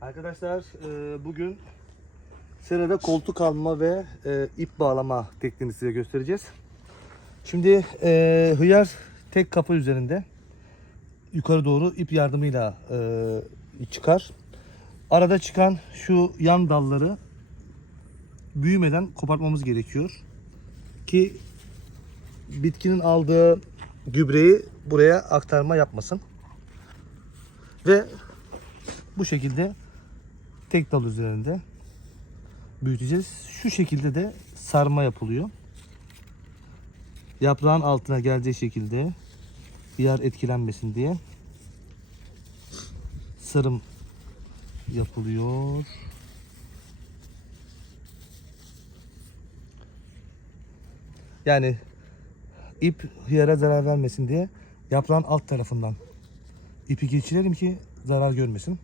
Arkadaşlar e, bugün serada koltuk alma ve e, ip bağlama tekniğini size göstereceğiz. Şimdi e, hıyar tek kafa üzerinde yukarı doğru ip yardımıyla e, çıkar. Arada çıkan şu yan dalları büyümeden kopartmamız gerekiyor. Ki bitkinin aldığı gübreyi buraya aktarma yapmasın. Ve bu şekilde tek dal üzerinde büyüteceğiz. Şu şekilde de sarma yapılıyor. Yaprağın altına geleceği şekilde yer etkilenmesin diye sarım yapılıyor. Yani ip hıyara zarar vermesin diye yaprağın alt tarafından ipi geçirelim ki zarar görmesin.